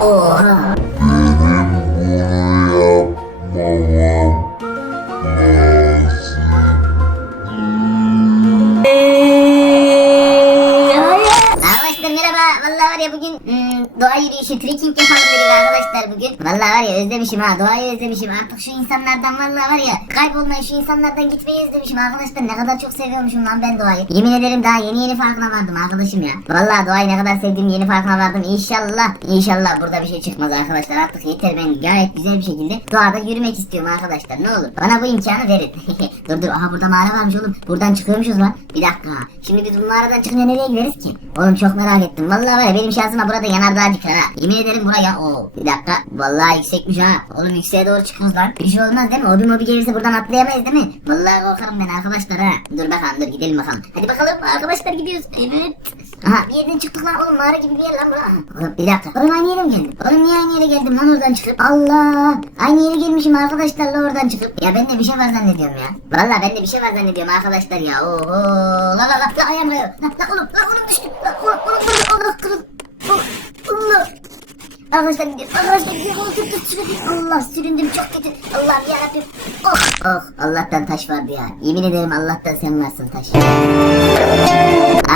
Oha. Arkadaşlar doğa yürüyüşü, trekking yapalım dedik arkadaşlar bugün. Vallahi var ya özlemişim ha, doğayı özlemişim. Artık şu insanlardan vallahi var ya kaybolmayı, şu insanlardan gitmeyi özlemişim arkadaşlar. Ne kadar çok seviyormuşum lan ben doğayı. Yemin ederim daha yeni yeni farkına vardım arkadaşım ya. Vallahi doğayı ne kadar sevdiğim yeni farkına vardım. İnşallah, inşallah burada bir şey çıkmaz arkadaşlar. Artık yeter ben gayet güzel bir şekilde doğada yürümek istiyorum arkadaşlar. Ne olur bana bu imkanı verin. dur dur aha burada mağara varmış oğlum. Buradan çıkıyormuşuz lan. Bir dakika. Şimdi biz bu mağaradan çıkınca nereye gideriz ki? Oğlum çok merak ettim. Vallahi var ya benim şansıma burada yanardağ ha. Yemin ederim buraya. Oo bir dakika. Vallahi yüksekmiş ha. Oğlum yükseğe doğru çıkıyoruz lan. Bir şey olmaz değil mi? Obi mobi gelirse buradan atlayamayız değil mi? Vallahi korkarım ben arkadaşlar ha. Dur bakalım dur gidelim bakalım. Hadi bakalım arkadaşlar gidiyoruz. Evet. Aha bir yerden çıktık lan oğlum mağara gibi bir yer lan bura. Oğlum bir dakika. Oğlum aynı yere mi geldim? Oğlum niye aynı yere geldim lan oradan çıkıp? Allah. Aynı yere gelmişim arkadaşlarla oradan çıkıp. Ya bende bir şey var zannediyorum ya. Vallahi bende bir şey var zannediyorum arkadaşlar ya. Oho. La la la la ayağım kayıyor. La, la oğlum la oğlum düştü. La oğlum oğlum oğlum oğlum kırıl. Allah. Arkadaşlar gidiyoruz. Arkadaşlar gidiyoruz. Allah tut tut süründüm. Allah süründüm çok kötü. Allah'ım yarabbim. Oh. Oh Allah'tan taş vardı ya. Yemin ederim Allah'tan sen varsın taş.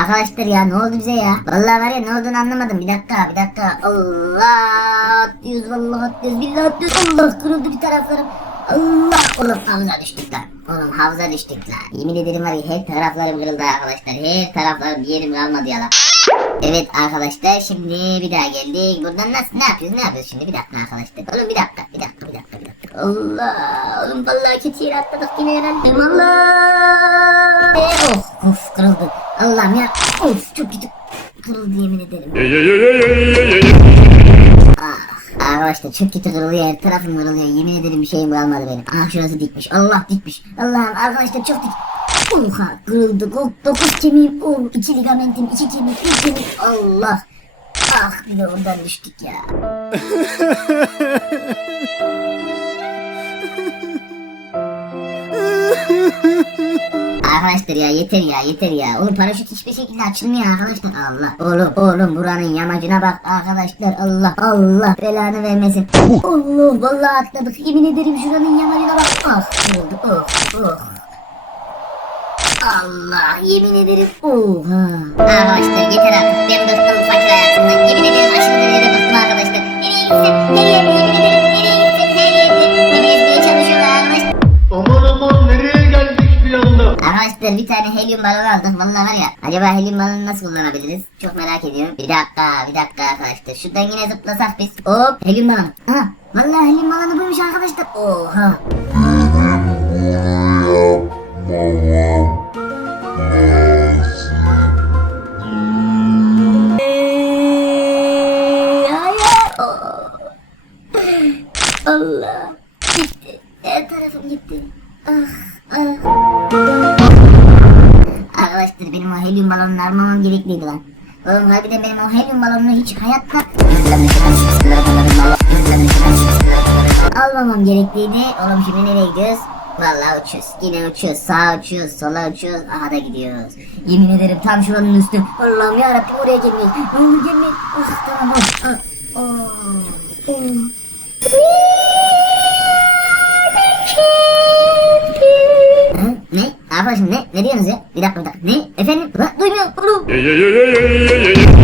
Arkadaşlar ya ne oldu bize ya? Vallahi var ya ne olduğunu anlamadım. Bir dakika bir dakika. Allah diyoruz vallahi diyoruz billahi diyoruz. Allah kırıldı bir taraflarım. Allah oğlum havuza düştük lan. Oğlum havuza düştük lan. Yemin ederim var ya her taraflarım kırıldı arkadaşlar. Her taraflarım yerim kalmadı ya lan. Evet arkadaşlar şimdi bir daha geldik. Buradan nasıl ne yapıyoruz ne yapıyoruz şimdi bir dakika arkadaşlar. Oğlum bir dakika bir dakika bir dakika bir dakika. Allah oğlum vallahi kötü yere atladık yine herhalde. Allah. Of of kırıldı. Allah'ım ya. Of çok kötü. Kırıldı yemin ederim. Ah, arkadaşlar çok kötü kırılıyor her tarafım kırılıyor yemin ederim bir şeyim kalmadı benim. Ah şurası dikmiş Allah dikmiş. Allah'ım arkadaşlar çok dik. Oha kırıldı Dok- dokuz kemiğim oh, iki ligamentim iki kemik üç kemik Allah. Ah bir de ondan düştük ya. Arkadaşlar ya yeter ya yeter ya. Oğlum paraşüt hiçbir şekilde açılmıyor arkadaşlar. Allah. Oğlum oğlum buranın yamacına bak arkadaşlar. Allah Allah belanı vermesin. Allah vallahi atladık. Yemin ederim şuranın yamacına bak. Ah oldu. Oh oh. Allah yemin ederim. Oha. Arkadaşlar yeter artık. Ben bıktım fakir hayatımdan. Yemin ederim aşırı derecede bıktım arkadaşlar. Nereye gitsem her yerde yemin ederim. Nereye gitsem her yerde. Beni ezmeye çalışıyorlar arkadaşlar. Aman aman nereye geldik bir anda? Arkadaşlar bir tane helyum balonu aldık. Vallahi var ya. Acaba helyum balonu nasıl kullanabiliriz? Çok merak ediyorum. Bir dakika, bir dakika arkadaşlar. Şuradan yine zıplasak biz. Hop, helyum balonu. Aha, vallahi helyum balonu buymuş arkadaşlar. Oha. Helyum balonunu almamam gerekliydi lan. Oğlum harbiden benim o helyum balonunu hiç hayatta almamam gerekliydi. Oğlum şimdi nereye gidiyoruz? Vallahi uçuyoruz. Yine uçuyoruz. Sağa uçuyoruz. Sola uçuyoruz. Aha da gidiyoruz. Yemin ederim tam şuranın üstü. Allah'ım yarabbim oraya gelmeyin. Ne olur gelmeyin. Ah tamam. Ah, oh, oh. Arkadaşım ne? Ne diyorsunuz ya? Bir dakika bir dakika. Ne? Efendim? Lan duymuyorum. Oğlum.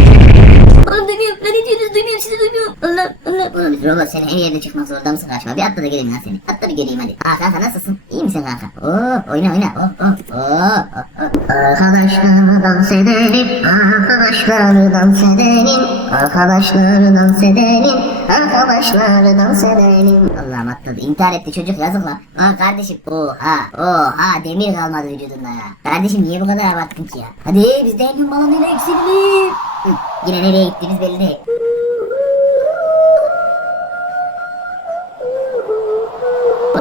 Diyorsunuz? Duymuyorum. Allah Allah. Oğlum biz robot seni her yerde çıkmak zorunda mısın karşıma? Bir atla da geleyim lan seni. Atla bir geleyim hadi. Aa kanka nasılsın? İyi misin kanka? Oo oyna oyna. Oh oh oh. oh, oh. Arkadaşlar dans edelim. Arkadaşlar dans edelim. Arkadaşlar dans edelim. Arkadaşlar dans edelim. Allah'ım atladı. İntihar etti çocuk yazık lan. Aa kardeşim. Oha. Oha demir kalmadı vücudunda ya. Kardeşim niye bu kadar abarttın ki ya? Hadi biz de helyum balonuyla yükselelim. Hı, Yine nereye gittiğimiz belli değil.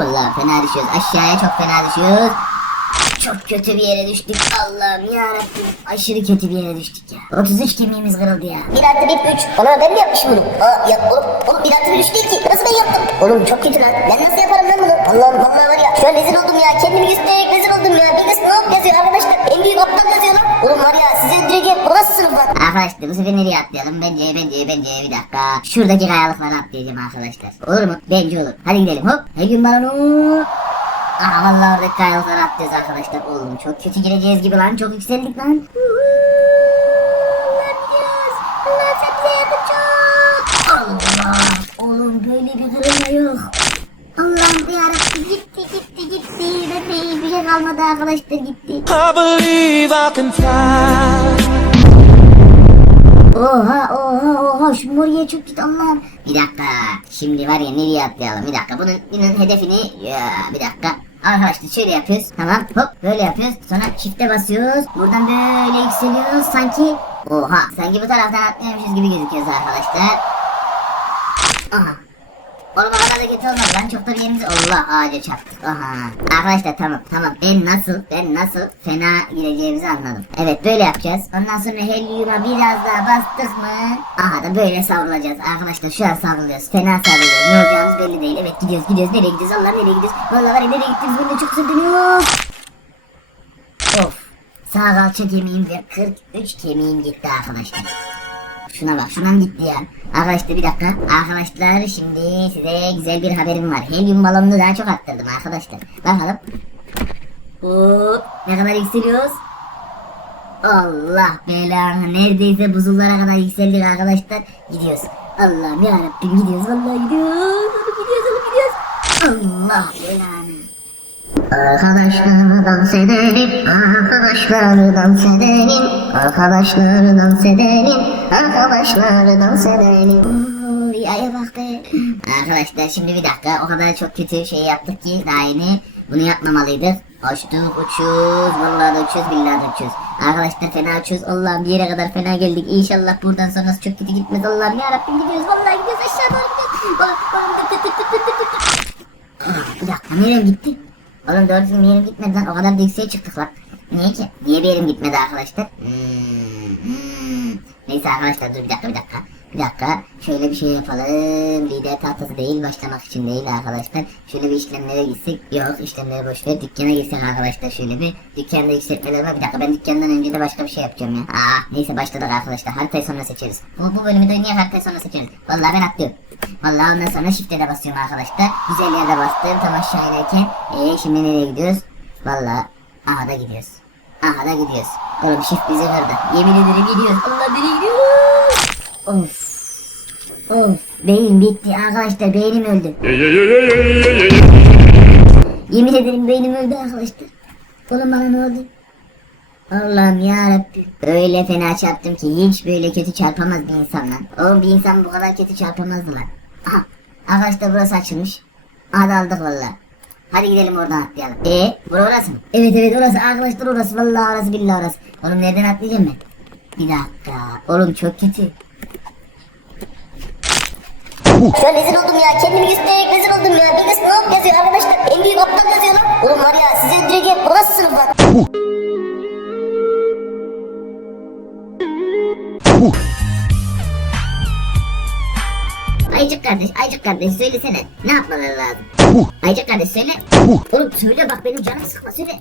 Vallahi fena düşüyoruz. Aşağıya çok fena düşüyoruz. Çok kötü bir yere düştük. Allah'ım yarabbim. Aşırı kötü bir yere düştük ya. 33 kemiğimiz kırıldı ya. 1 artı 1 3. Ana ben mi yapmışım bunu? Aa ya oğlum. Oğlum 1 artı 1 3 değil ki. Nasıl ben yaptım? Oğlum çok kötü lan. Ben nasıl yaparım lan bunu? Allah'ım vallahi var ya. Şu an rezil oldum ya. Kendimi göstererek rezil oldum ya. Arkadaşlar bu sefer nereye atlayalım? Bence bence bence bir dakika. Şuradaki kayalıklara atlayacağım arkadaşlar. Olur mu? Bence olur. Hadi gidelim hop. Her gün balonu. Aha vallahi oradaki kayalıklara atlıyoruz arkadaşlar. Oğlum çok kötü gireceğiz gibi lan. Çok yükseldik lan. Allah. Oğlum böyle bir kırılma yok. Allah'ım yarabbim gitti gitti gitti. Bebeğim bir şey kalmadı arkadaşlar gitti. I believe I can fly. Oha oha oha şu moriye çok gitti Allah'ım. Bir dakika. Şimdi var ya nereye atlayalım bir dakika. Bunun, bunun hedefini ya bir dakika. Arkadaşlar şöyle yapıyoruz. Tamam hop böyle yapıyoruz. Sonra çifte basıyoruz. Buradan böyle yükseliyoruz sanki. Oha sanki bu taraftan atlıyormuşuz gibi gözüküyoruz arkadaşlar. Aha. Oğlum o kadar da kötü olmaz. Lan çok da bir yerimiz Allah ağaca çarptık. Aha. Arkadaşlar tamam tamam. Ben nasıl ben nasıl fena gireceğimizi anladım. Evet böyle yapacağız. Ondan sonra helyuma biraz daha bastık mı? Aha da böyle savrulacağız. Arkadaşlar şu an savruluyoruz. Fena savruluyoruz. Ne olacağımız belli değil. Evet gidiyoruz gidiyoruz. Nereye gidiyoruz? Allah nereye gidiyoruz? Vallahi var ya nereye gittiğimiz de çok sırdınıyor Of. Sağ kalça kemiğim ve 43 kemiğim gitti arkadaşlar Şuna bak şundan gitti ya. Arkadaşlar bir dakika. Arkadaşlar şimdi size güzel bir haberim var. Helyum balonunu daha çok arttırdım arkadaşlar. Bakalım. Hop. Ne kadar yükseliyoruz? Allah belanı. Neredeyse buzullara kadar yükseldik arkadaşlar. Gidiyoruz. Allah'ım yarabbim gidiyoruz. Vallahi gidiyoruz. Gidiyoruz gidiyoruz. Allah belanı. Arkadaşlar dans edelim, arkadaşlar dans edelim, arkadaşlar dans edelim, arkadaşlar dans edelim. Oo, Rüyaya bak. Arkadaşlar şimdi bir dakika o kadar çok kötü şey yaptık ki daha yeni bunu yapmamalıydık. Uçtuk uçuyoruz, vallahi uçuyoruz, billahi uçuyoruz. Arkadaşlar fena uçuyoruz, Allah'ım bir yere kadar fena geldik. İnşallah buradan sonrası çok kötü gitmez Allah'ım yarabbim gidiyoruz, vallahi gidiyoruz aşağı doğru gidiyoruz. Bir dakika nereye gitti? Oğlum doğru düzgün bir yerim gitmedi lan. O kadar da yükseğe çıktık lan. Niye ki? Niye bir yerim gitmedi arkadaşlar? Hmm. Neyse arkadaşlar dur bir dakika bir dakika. Bir dakika. Şöyle bir şey yapalım. Lider tahtası değil başlamak için değil arkadaşlar. Şöyle bir işlemlere gitsek. Yok işlemleri boş ver. Dükkana girsek arkadaşlar. Şöyle bir dükkanda yükseltmeler var. Bir dakika ben dükkandan önce de başka bir şey yapacağım ya. Aa neyse başladık arkadaşlar. Haritayı sonra seçeriz. Bu, bu bölümü de niye haritayı sonra seçeriz? Vallahi ben atlıyorum. Vallahi ondan sonra shift'e de basıyorum arkadaşlar. Güzel yerde bastım tam aşağı. Eee şimdi nereye gidiyoruz? Vallahi aha da gidiyoruz. Aha da gidiyoruz. Oğlum shift bizi kırdı. Yemin ederim gidiyoruz. Allah nereye gidiyoruz? Of. Of. Beyin bitti arkadaşlar. Beynim öldü. Yemin ederim beynim öldü arkadaşlar. Oğlum bana ne oldu? Allah'ım yarabbim. Öyle fena çarptım ki hiç böyle kötü çarpamaz bir insan lan. Oğlum bir insan bu kadar kötü çarpamazdı lan. Aha. Arkadaşlar burası açılmış. Hadi aldık valla. Hadi gidelim oradan atlayalım. E, bura orası mı? Evet evet orası arkadaşlar orası. Vallahi orası billahi orası. Oğlum nereden atlayacağım ben? Bir dakika. Oğlum çok kötü. An rezil oldum ya. Kendimi göstererek rezil oldum ya. Bir de sınav yazıyor arkadaşlar. En büyük aptal yazıyor lan. Oğlum var ya sizi öldüreceğim. Bu nasıl sınıf lan? Ayıcık kardeş, Ayıcık kardeş söylesene. Ne yapmaları lazım? Ayıcık kardeş söyle. Oğlum söyle bak benim canımı sıkma söyle.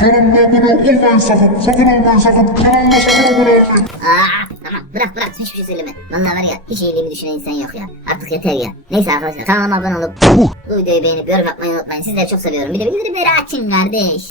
Kanalımda abone olmayın sakın. Sakın olmayın sakın. Kanalıma sakın olmayın. Aa, tamam bırak bırak hiçbir şey söyleme. Vallahi var ya hiç iyiliğimi düşünen insan yok ya. Artık yeter ya. Neyse arkadaşlar kanalıma abone olup bu videoyu beğenip yorum yapmayı unutmayın. Sizleri çok seviyorum. Bir de bildirimleri açın kardeş.